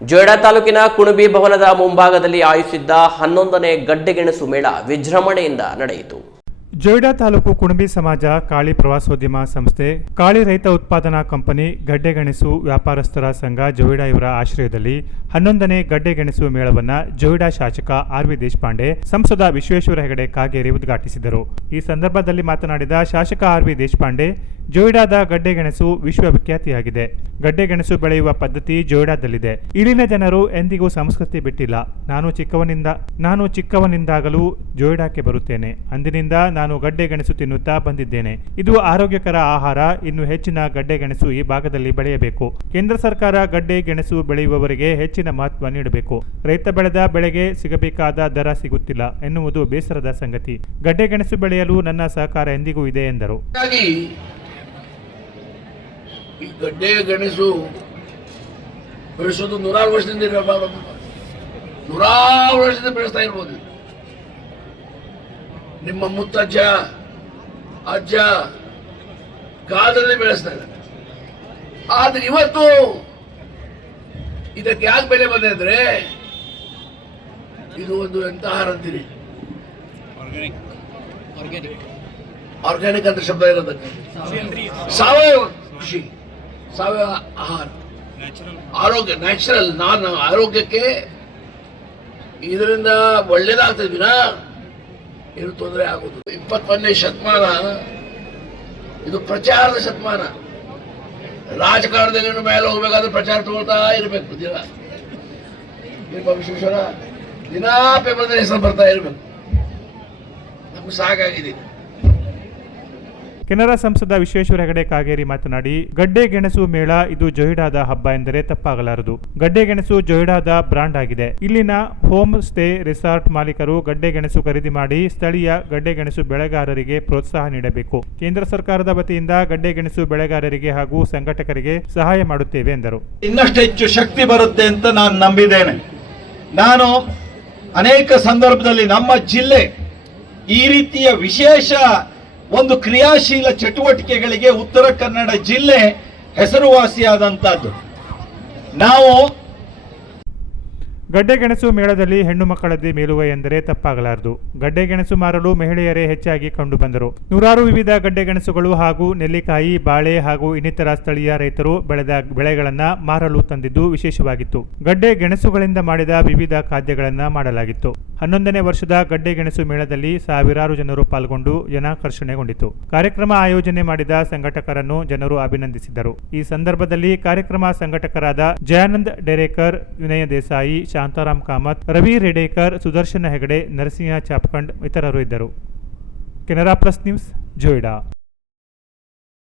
ಜೊಯ್ಡಾ ತಾಲೂಕಿನ ಕುಣಬಿ ಭವನದ ಮುಂಭಾಗದಲ್ಲಿ ಆಯೋಜಿಸಿದ್ದ ಹನ್ನೊಂದನೇ ಗಡ್ಡೆಗೆಣಸು ಮೇಳ ವಿಜೃಂಭಣೆಯಿಂದ ನಡೆಯಿತು. ಜೋಯ್ಡಾ ತಾಲೂಕು ಕುಣಬಿ ಸಮಾಜ ಕಾಳಿ ಪ್ರವಾಸೋದ್ಯಮ ಸಂಸ್ಥೆ, ಕಾಳಿ ರೈತ ಉತ್ಪಾದನಾ ಕಂಪನಿ, ಗಡ್ಡೆಗೆಣಸು ವ್ಯಾಪಾರಸ್ಥರ ಸಂಘ ಜೋಯ್ಡಾ ಇವರ ಆಶ್ರಯದಲ್ಲಿ ಹನ್ನೊಂದನೇ ಗಡ್ಡೆಗೆಣಸು ಮೇಳವನ್ನು ಜೋಯ್ಡಾ ಶಾಸಕ ಆರ್ ವಿ ದೇಶಪಾಂಡೆ, ಸಂಸದ ವಿಶ್ವೇಶ್ವರ ಹೆಗಡೆ ಕಾಗೇರಿ ಉದ್ಘಾಟಿಸಿದರು. ಈ ಸಂದರ್ಭದಲ್ಲಿ ಮಾತನಾಡಿದ ಶಾಸಕ ಆರ್ ವಿ ದೇಶಪಾಂಡೆ ಜೊಯ್ಡಾದ ಗಡ್ಡೆಗೆಣಸು ವಿಶ್ವವಿಖ್ಯಾತಿಯಾಗಿದೆ. ಗಡ್ಡೆಗೆಣಸು ಬೆಳೆಯುವ ಪದ್ಧತಿ ಜೋಯ್ಡಾದಲ್ಲಿದೆ ಇಲ್ಲಿನ ಜನರು ಎಂದಿಗೂ ಸಂಸ್ಕೃತಿ ಬಿಟ್ಟಿಲ್ಲ. ನಾನು ಚಿಕ್ಕವನಿಂದ, ನಾನು ಚಿಕ್ಕವನಿಂದಾಗಲೂ ಜೋಯ್ಡಾಕ್ಕೆ ಬರುತ್ತೇನೆ. ಅಂದಿನಿಂದ ನಾನು ಗಡ್ಡೆ ಗೆಣಸು ತಿನ್ನುತ್ತಾ ಬಂದಿದ್ದೇನೆ. ಇದು ಆರೋಗ್ಯಕರ ಆಹಾರ. ಇನ್ನು ಹೆಚ್ಚಿನ ಗಡ್ಡೆ ಗೆಣಸು ಈ ಭಾಗದಲ್ಲಿ ಬೆಳೆಯಬೇಕು. ಕೇಂದ್ರ ಸರ್ಕಾರ ಗಡ್ಡೆ ಗೆಣಸು ಬೆಳೆಯುವವರಿಗೆ ಹೆಚ್ಚಿನ ಮಹತ್ವ ನೀಡಬೇಕು. ರೈತ ಬೆಳೆದ ಬೆಳೆಗೆ ಸಿಗಬೇಕಾದ ದರ ಸಿಗುತ್ತಿಲ್ಲ ಎನ್ನುವುದು ಬೇಸರದ ಸಂಗತಿ. ಗಡ್ಡೆ ಗೆಣಸು ಬೆಳೆಯಲು ನನ್ನ ಸಹಕಾರ ಎಂದಿಗೂ ಇದೆ ಎಂದರು. ಈ ಗಡ್ಡೆ ಗಣಸು ಬೆಳೆಸೋದು ನೂರಾರು ವರ್ಷದಿಂದ ನೂರಾರು ವರ್ಷದಿಂದ ಬೆಳೆಸ್ತಾ ಇರ್ಬೋದು. ನಿಮ್ಮ ಮುತ್ತಜ್ಜ ಅಜ್ಜ ಕಾಲದಲ್ಲಿ ಬೆಳೆಸ್ತಾ ಇದ್ದಾರೆ. ಆದ್ರೆ ಇವತ್ತು ಇದಕ್ಕೆ ಯಾಕೆ ಬೆಲೆ ಬಂದೆ ಅಂದ್ರೆ ಇದು ಒಂದು ಎಂತ ಆಹಾರ ಅಂತೀರಿ ಆರ್ಗ್ಯಾನಿಕ್ ಅಂತ ಶಬ್ದ ಇರೋದಕ್ಕೆ. ಸಾವಯವ ಕೃಷಿ. ಸಾವಯವ ಆಹಾರ. ಆರೋಗ್ಯ ನ್ಯಾಚುರಲ್ ನಾನು ಆರೋಗ್ಯಕ್ಕೆ ಇದರಿಂದ ಒಳ್ಳೇದಾಗ್ತದೆ ಏನು ತೊಂದರೆ ಆಗೋದು. ಇಪ್ಪತ್ತೊಂದನೇ ಶತಮಾನ, ಇದು ಪ್ರಚಾರದ ಶತಮಾನ. ರಾಜಕಾರಣದಲ್ಲಿ ಮೇಲೆ ಹೋಗ್ಬೇಕಾದ್ರೆ ಪ್ರಚಾರ ತಗೊಳ್ತಾ ಇರಬೇಕು, ದಿನ. ವಿಶ್ವೇಶ್ವರ ದಿನಾ ಪೇಪರ್ನಲ್ಲಿ ಹೆಸರು ಬರ್ತಾ ಇರಬೇಕು. ನಮ್ಗೆ ಸಾಕಾಗಿದೆ. ಕೆನರಾ ಸಂಸದ ವಿಶ್ವೇಶ್ವರ ಹೆಗಡೆ ಕಾಗೇರಿ ಮಾತನಾಡಿ, ಗಡ್ಡೆ ಗೆಣಸು ಮೇಳ ಇದು ಜೊಯಿಡಾದ ಹಬ್ಬ ಎಂದರೆ ತಪ್ಪಾಗಲಾರದು. ಗಡ್ಡೆ ಗೆಣಸು ಜೊಯಿಡಾದ ಬ್ರಾಂಡ್ ಆಗಿದೆ. ಇಲ್ಲಿನ ಹೋಮ್ ಸ್ಟೇ ರೆಸಾರ್ಟ್ ಮಾಲೀಕರು ಗಡ್ಡೆ ಗೆಣಸು ಖರೀದಿ ಮಾಡಿ ಸ್ಥಳೀಯ ಗಡ್ಡೆ ಗೆಣಸು ಬೆಳೆಗಾರರಿಗೆ ಪ್ರೋತ್ಸಾಹ ನೀಡಬೇಕು. ಕೇಂದ್ರ ಸರ್ಕಾರದ ವತಿಯಿಂದ ಗಡ್ಡೆ ಗೆಣಸು ಬೆಳೆಗಾರರಿಗೆ ಹಾಗೂ ಸಂಘಟಕರಿಗೆ ಸಹಾಯ ಮಾಡುತ್ತೇವೆ ಎಂದರು. ಇನ್ನಷ್ಟು ಹೆಚ್ಚು ಶಕ್ತಿ ಬರುತ್ತೆ ಅಂತ ನಾನು ನಂಬಿದ್ದೇನೆ. ನಾನು ಅನೇಕ ಸಂದರ್ಭದಲ್ಲಿ ನಮ್ಮ ಜಿಲ್ಲೆ ಈ ರೀತಿಯ ವಿಶೇಷ ಒಂದು ಕ್ರಿಯಾಶೀಲ ಚಟುವಟಿಕೆಗಳಿಗೆ ಉತ್ತರ ಕನ್ನಡ ಜಿಲ್ಲೆ ಹೆಸರುವಾಸಿಯಾದಂಥದ್ದು ನಾವು ಗಡ್ಡೆ ಗೆಣಸು ಮೇಳದಲ್ಲಿ ಹೆಣ್ಣು ಮಕ್ಕಳದ್ದೇ ಮೇಲುವೆ ಎಂದರೆ ತಪ್ಪಾಗಲಾರದು. ಗಡ್ಡೆ ಗೆಣಸು ಮಾರಲು ಮಹಿಳೆಯರೇ ಹೆಚ್ಚಾಗಿ ಕಂಡುಬಂದರು ನೂರಾರು ವಿವಿಧ ಗಡ್ಡೆ ಗೆಣಸುಗಳು ಹಾಗೂ ನೆಲ್ಲಿಕಾಯಿ, ಬಾಳೆ ಹಾಗೂ ಇನ್ನಿತರ ಸ್ಥಳೀಯ ರೈತರು ಬೆಳೆದ ಬೆಳೆಗಳನ್ನ ಮಾರಲು ತಂದಿದ್ದು ವಿಶೇಷವಾಗಿತ್ತು. ಗಡ್ಡೆ ಗೆಣಸುಗಳಿಂದ ಮಾಡಿದ ವಿವಿಧ ಖಾದ್ಯಗಳನ್ನ ಮಾಡಲಾಗಿತ್ತು. ಹನ್ನೊಂದನೇ ವರ್ಷದ ಗಡ್ಡೆ ಗೆಣಸು ಮೇಳದಲ್ಲಿ ಸಾವಿರಾರು ಜನರು ಪಾಲ್ಗೊಂಡು ಜನಾಕರ್ಷಣೆಗೊಂಡಿತು ಕಾರ್ಯಕ್ರಮ ಆಯೋಜನೆ ಮಾಡಿದ ಸಂಘಟಕರನ್ನು ಜನರು ಅಭಿನಂದಿಸಿದರು. ಈ ಸಂದರ್ಭದಲ್ಲಿ ಕಾರ್ಯಕ್ರಮ ಸಂಘಟಕರಾದ ಜಯಾನಂದ್ ಡೆರೇಕರ್, ವಿನಯ ದೇಸಾಯಿ, ಶಾಂತಾರಾಮ್ ಕಾಮತ್, ರವಿ ರೆಡೇಕರ್, ಸುದರ್ಶನ ಹೆಗಡೆ, ನರಸಿಂಹ ಚಾಪ್ಕಂಡ್ ಇತರರು ಇದ್ದರು. Canara plus news, Joida.